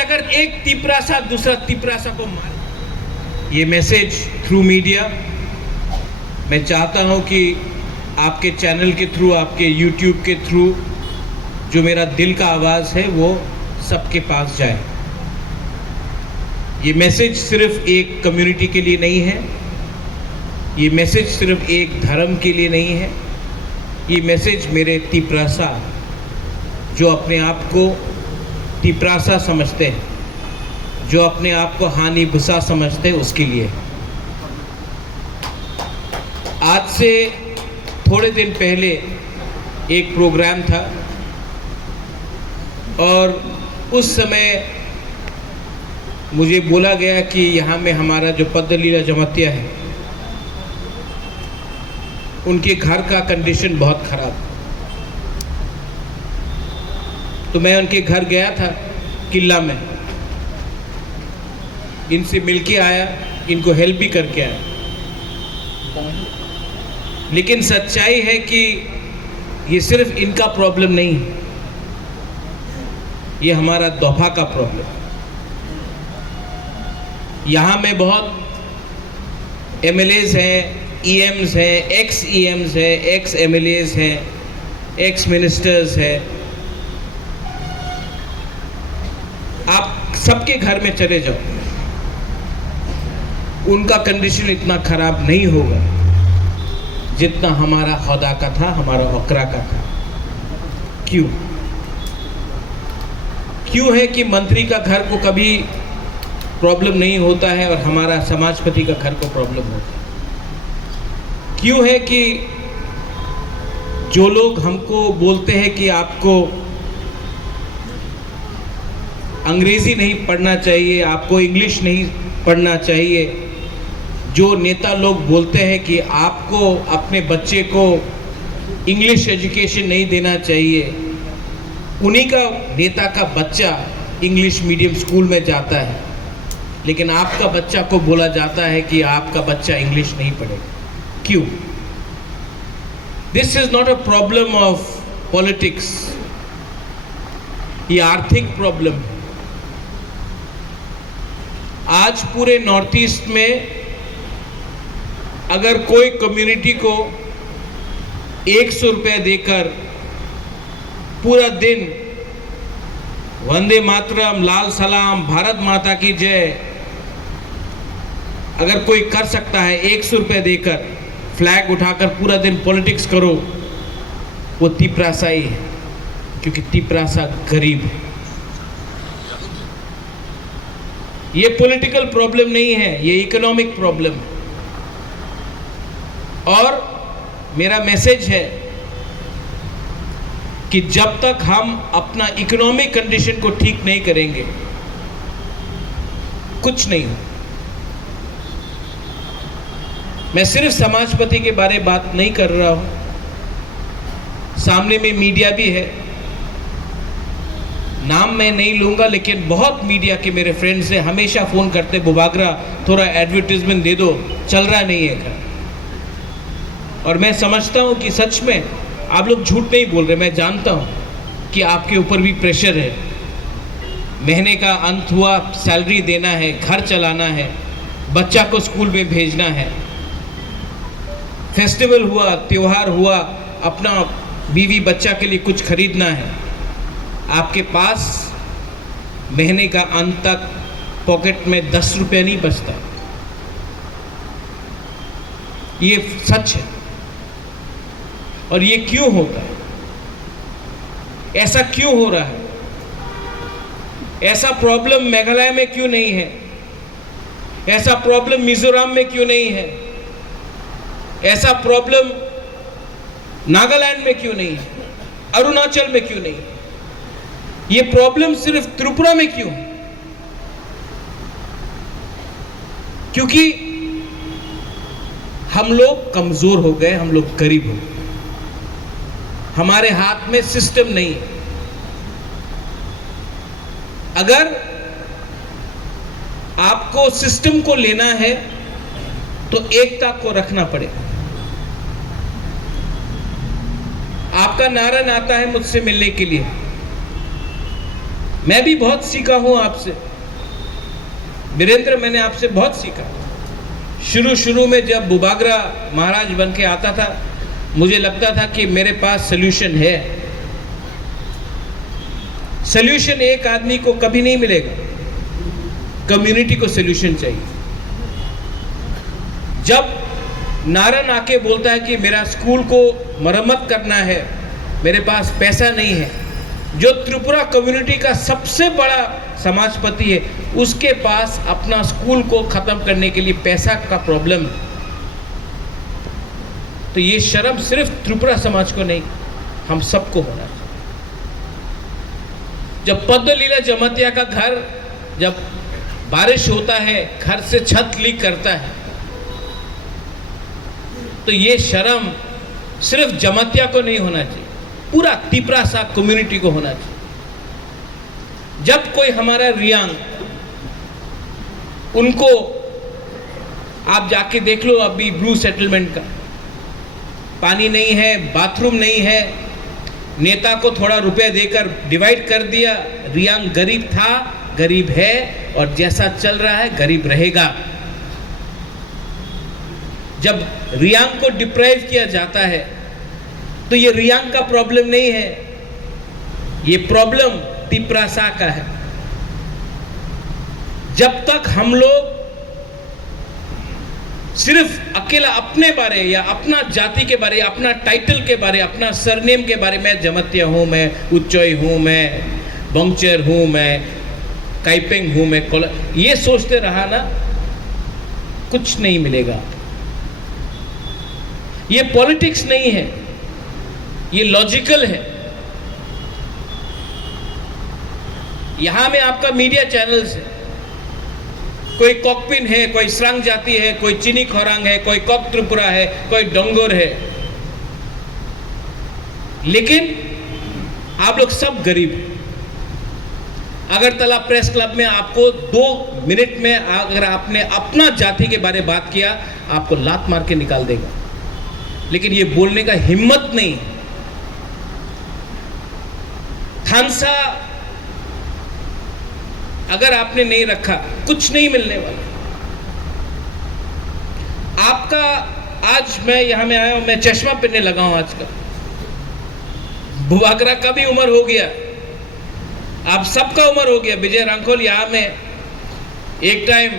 अगर एक तिपरासा दूसरा तिपरासा को मारे, ये मैसेज थ्रू मीडिया मैं चाहता हूं कि आपके चैनल के थ्रू, आपके यूट्यूब के थ्रू जो मेरा दिल का आवाज़ है वो सबके पास जाए। ये मैसेज सिर्फ एक कम्युनिटी के लिए नहीं है, ये मैसेज सिर्फ एक धर्म के लिए नहीं है, ये मैसेज मेरे तिपरासा जो अपने आप को तिपरासा समझते हैं, जो अपने आप को हानि भुसा समझते हैं, उसके लिए। आज से थोड़े दिन पहले एक प्रोग्राम था और उस समय मुझे बोला गया कि यहाँ में हमारा जो पद्मलीला जमातिया है उनके घर का कंडीशन बहुत ख़राब। तो मैं उनके घर गया था किला में, इनसे मिलके आया, इनको हेल्प भी करके आया। लेकिन सच्चाई है कि ये सिर्फ इनका प्रॉब्लम नहीं है, ये हमारा दोफा का प्रॉब्लम है। यहाँ में बहुत एमएलएज हैं, ईएम्स हैं, एक्स ईएम्स हैं, एक्स एमएलएज हैं, एक्स मिनिस्टर्स हैं। आप सबके घर में चले जाओ, उनका कंडीशन इतना खराब नहीं होगा जितना हमारा खुदा का था, हमारा ओकरा का था। क्यों है कि मंत्री का घर को कभी प्रॉब्लम नहीं होता है और हमारा समाजपति का घर को प्रॉब्लम होता है? क्यों है कि जो लोग हमको बोलते हैं कि आपको अंग्रेजी नहीं पढ़ना चाहिए, आपको इंग्लिश नहीं पढ़ना चाहिए, जो नेता लोग बोलते हैं कि आपको अपने बच्चे को इंग्लिश एजुकेशन नहीं देना चाहिए, उन्हीं का नेता का बच्चा इंग्लिश मीडियम स्कूल में जाता है, लेकिन आपका बच्चा को बोला जाता है कि आपका बच्चा इंग्लिश नहीं पढ़ेगा। क्यों? This is not a problem of politics, ये आर्थिक प्रॉब्लम है। आज पूरे नॉर्थ ईस्ट में अगर कोई कम्युनिटी को 100 रुपये देकर पूरा दिन वंदे मातरम, लाल सलाम, भारत माता की जय अगर कोई कर सकता है, 100 रुपये देकर फ्लैग उठाकर पूरा दिन पॉलिटिक्स करो, वो तिपरासा ही है, क्योंकि तिपरासा गरीब है। ये पॉलिटिकल प्रॉब्लम नहीं है, ये इकोनॉमिक प्रॉब्लम है। और मेरा मैसेज है कि जब तक हम अपना इकोनॉमिक कंडीशन को ठीक नहीं करेंगे, कुछ नहीं हो। मैं सिर्फ समाजपति के बारे में बात नहीं कर रहा हूं, सामने में मीडिया भी है, नाम मैं नहीं लूंगा, लेकिन बहुत मीडिया के मेरे फ्रेंड्स हैं, हमेशा फ़ोन करते, बुबागरा थोड़ा एडवर्टीजमेंट दे दो, चल रहा नहीं है घर। और मैं समझता हूं कि सच में आप लोग झूठ नहीं बोल रहे। मैं जानता हूं कि आपके ऊपर भी प्रेशर है, महीने का अंत हुआ, सैलरी देना है, घर चलाना है, बच्चा को स्कूल में भेजना है, फेस्टिवल हुआ, त्योहार हुआ, अपना बीवी बच्चा के लिए कुछ खरीदना है। आपके पास महीने का अंत तक पॉकेट में 10 रुपये नहीं बचता। ये सच है। और ये क्यों होता है? ऐसा क्यों हो रहा है? ऐसा प्रॉब्लम मेघालय में क्यों नहीं है? ऐसा प्रॉब्लम मिजोरम में क्यों नहीं है? ऐसा प्रॉब्लम नागालैंड में क्यों नहीं है? अरुणाचल में क्यों नहीं है? ये प्रॉब्लम सिर्फ त्रिपुरा में क्यों है? क्योंकि हम लोग कमजोर हो गए, हम लोग गरीब हो गए, हमारे हाथ में सिस्टम नहीं है। अगर आपको सिस्टम को लेना है तो एकता को रखना पड़ेगा। आपका नारा आता है मुझसे मिलने के लिए, मैं भी बहुत सीखा हूं आपसे वीरेंद्र, मैंने आपसे बहुत सीखा। शुरू में जब बुबागरा महाराज बन के आता था, मुझे लगता था कि मेरे पास सल्यूशन है। सल्यूशन एक आदमी को कभी नहीं मिलेगा, कम्युनिटी को सल्यूशन चाहिए। जब नारन आके बोलता है कि मेरा स्कूल को मरम्मत करना है, मेरे पास पैसा नहीं है, जो त्रिपुरा कम्युनिटी का सबसे बड़ा समाजपति है, उसके पास अपना स्कूल को खत्म करने के लिए पैसा का प्रॉब्लम है, तो ये शर्म सिर्फ त्रिपुरा समाज को नहीं, हम सबको होना चाहिए। जब पद्मलीला जमातिया का घर, जब बारिश होता है, घर से छत लीक करता है, तो ये शर्म सिर्फ जमातिया को नहीं होना चाहिए, पूरा त्रिपुरा सा कम्युनिटी को होना चाहिए। जब कोई हमारा रियांग, उनको आप जाके देख लो, अभी ब्लू सेटलमेंट का पानी नहीं है, बाथरूम नहीं है, नेता को थोड़ा रुपए देकर डिवाइड कर दिया। रियांग गरीब था, गरीब है, और जैसा चल रहा है गरीब रहेगा। जब रियांग को डिप्राइव किया जाता है, तो ये रियांग का प्रॉब्लम नहीं है, ये प्रॉब्लम त्रिपुरा का है। जब तक हम लोग सिर्फ अकेला अपने बारे या अपना जाति के बारे, अपना टाइटल के बारे, अपना सरनेम के बारे में, जमतिया हूं मैं, उच्चोई हूं मैं, बंगचर हूं मैं, काइपेंग हूं मैं, ये सोचते रहा ना, कुछ नहीं मिलेगा। ये पॉलिटिक्स नहीं है, ये लॉजिकल है। यहां में आपका मीडिया चैनल्स है, कोई कॉकपिन है, कोई श्रंग जाति है, कोई चिनी खोरांग है, कोई कॉक त्रिपुरा है, कोई डोंगोर है, लेकिन आप लोग सब गरीब हैं। अगरतला प्रेस क्लब में आपको 2 मिनट में अगर आपने अपना जाति के बारे में बात किया, आपको लात मार के निकाल देगा, लेकिन ये बोलने का हिम्मत नहीं। थानसा अगर आपने नहीं रखा, कुछ नहीं मिलने वाला आपका। आज मैं यहां में आया हूं, मैं चश्मा पहनने लगा हूं आजकल। बुबागरा का भी उम्र हो गया, आप सबका उम्र हो गया। विजय रांखोल यहां में एक टाइम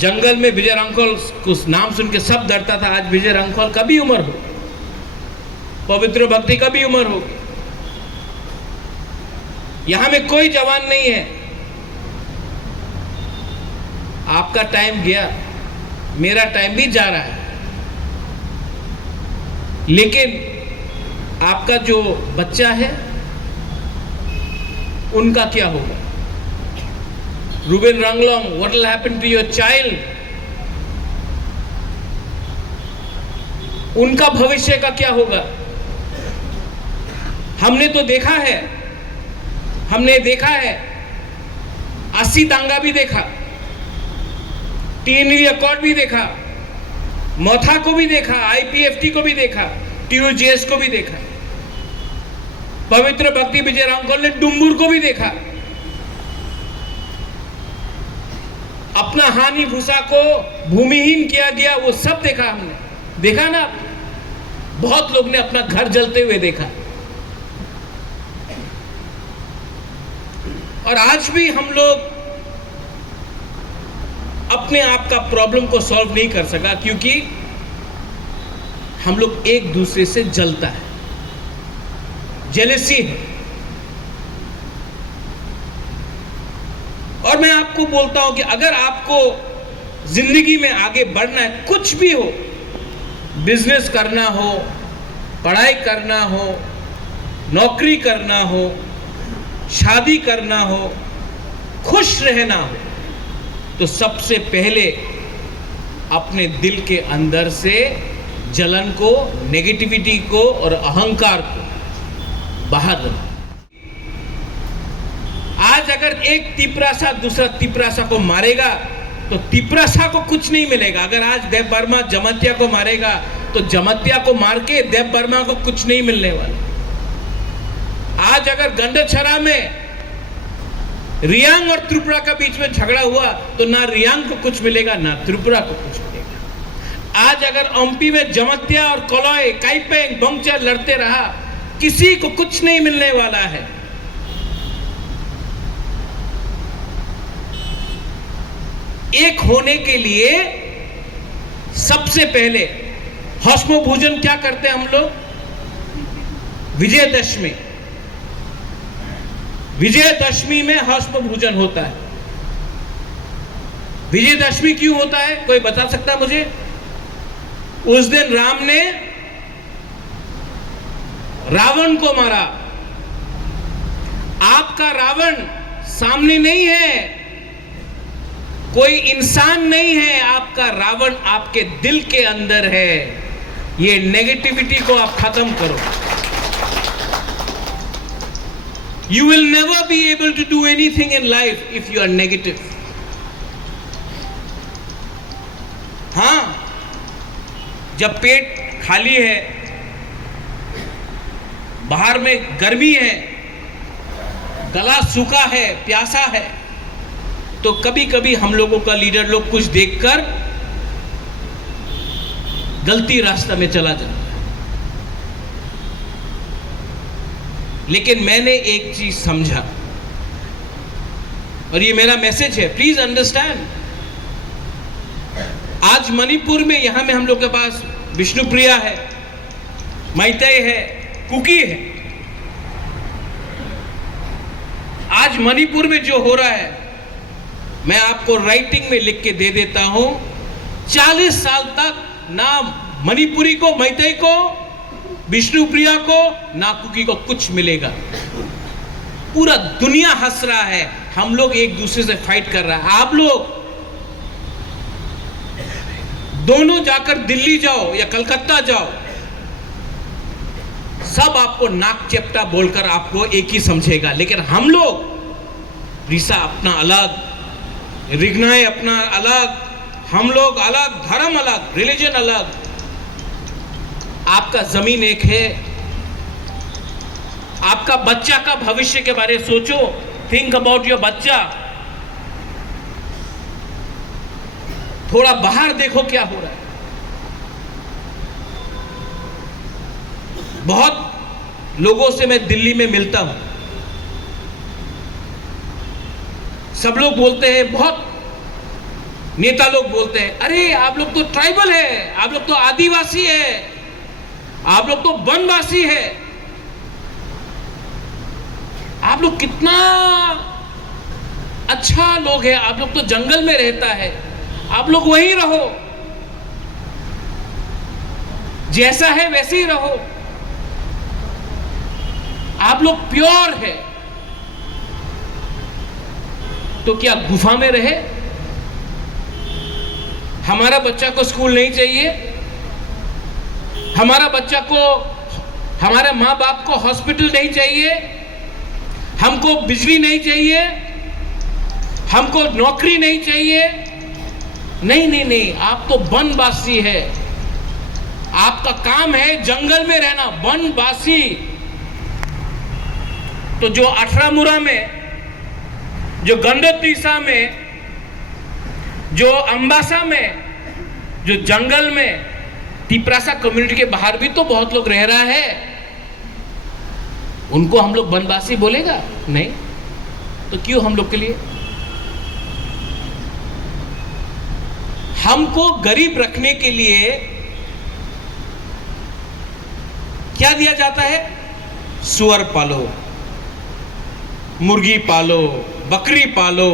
जंगल में विजय रांखोल कुछ नाम सुन के सब डरता था, आज विजय रांखोल का भी उम्र हो, पवित्र भक्ति का भी उम्र हो। यहां में कोई जवान नहीं है। आपका टाइम गया, मेरा टाइम भी जा रहा है, लेकिन आपका जो बच्चा है उनका क्या होगा? Ruben Ranglong, what will happen to your child? उनका भविष्य का क्या होगा? हमने तो देखा है, हमने देखा है, 80 दांगा भी देखा, टीएनवी अकॉर्ड भी देखा, मोथा को भी देखा, आईपीएफटी को भी देखा, टीयूजेएस को भी देखा, पवित्र भक्ति विजय रांखोल ने डुम्बुर को भी देखा। अपना हानि भूसा को भूमिहीन किया गया, वो सब देखा हमने, देखा ना। बहुत लोग ने अपना घर जलते हुए देखा, और आज भी हम लोग अपने आप का प्रॉब्लम को सॉल्व नहीं कर सका, क्योंकि हम लोग एक दूसरे से जलता है, जेलसी है। और मैं आपको बोलता हूं कि अगर आपको जिंदगी में आगे बढ़ना है, कुछ भी हो, बिजनेस करना हो, पढ़ाई करना हो, नौकरी करना हो, शादी करना हो, खुश रहना हो, तो सबसे पहले अपने दिल के अंदर से जलन को, नेगेटिविटी को और अहंकार को बाहर रखो। आज अगर एक तिपरासा दूसरा तिपरासा को मारेगा तो तिपरासा को कुछ नहीं मिलेगा। अगर आज देव वर्मा जमतिया को मारेगा तो जमतिया को मार के देव वर्मा को कुछ नहीं मिलने वाला। आज अगर गंडछरा में रियांग और त्रिपुरा के बीच में झगड़ा हुआ तो ना रियांग को कुछ मिलेगा ना त्रिपुरा को कुछ मिलेगा। आज अगर एमपी में जमत्या और कोलोय, काइपेंग, बंगचर लड़ते रहा, किसी को कुछ नहीं मिलने वाला है। एक होने के लिए सबसे पहले हौसमो भोजन क्या करते हैं हम लोग? विजयदशमी। विजयदशमी में हौसमो भोजन होता है। विजयदशमी क्यों होता है, कोई बता सकता है मुझे? उस दिन राम ने रावण को मारा। आपका रावण सामने नहीं है, कोई इंसान नहीं है, आपका रावण आपके दिल के अंदर है। ये नेगेटिविटी को आप खत्म करो। You will never be able to do anything in life if you are negative. हाँ, जब पेट खाली है, बाहर में गर्मी है, गला सूखा है, प्यासा है, तो कभी कभी हम लोगों का लीडर लोग कुछ देखकर गलती रास्ता में चला जाता है। लेकिन मैंने एक चीज समझा और ये मेरा मैसेज है, प्लीज अंडरस्टैंड। आज मणिपुर में यहां में हम लोग के पास विष्णुप्रिया है, मैतेई है, कुकी है। आज मणिपुर में जो हो रहा है, मैं आपको राइटिंग में लिख के दे देता हूं। 40 साल तक ना मणिपुरी को, मैतेई को, विष्णुप्रिया को, ना कुकी को कुछ मिलेगा। पूरा दुनिया हंस रहा है, हम लोग एक दूसरे से फाइट कर रहा है। आप लोग दोनों जाकर दिल्ली जाओ या कलकत्ता जाओ, सब आपको नाक चेप्टा बोलकर आपको एक ही समझेगा। लेकिन हम लोग रिसा अपना अलग, रिग्नाए अपना अलग, हम लोग अलग, धर्म अलग, रिलीजन अलग। आपका जमीन एक है। आपका बच्चा का भविष्य के बारे में सोचो। थिंक अबाउट योर बच्चा। थोड़ा बाहर देखो क्या हो रहा है। बहुत लोगों से मैं दिल्ली में मिलता हूं, सब लोग बोलते हैं, बहुत नेता लोग बोलते हैं, अरे आप लोग तो ट्राइबल है, आप लोग तो आदिवासी है, आप लोग तो वनवासी है, आप लोग कितना अच्छा लोग हैं, आप लोग तो जंगल में रहता है, आप लोग वहीं रहो, जैसा है वैसे ही रहो, आप लोग प्योर है। तो क्या गुफा में रहे? हमारा बच्चा को स्कूल नहीं चाहिए, हमारा बच्चा को, हमारे माँ बाप को हॉस्पिटल नहीं चाहिए, हमको बिजली नहीं चाहिए, हमको नौकरी नहीं चाहिए। नहीं नहीं नहीं, आप तो वनवासी है, आपका काम है जंगल में रहना, वनवासी। तो जो अठरामुरा में, जो गंडोतीसा में, जो अंबासा में, जो जंगल में, तिपरासा कम्युनिटी के बाहर भी तो बहुत लोग रह रहा है, उनको हम लोग वनवासी बोलेगा? नहीं। तो क्यों हम लोग के लिए? हमको गरीब रखने के लिए क्या दिया जाता है? सुअर पालो, मुर्गी पालो, बकरी पालो।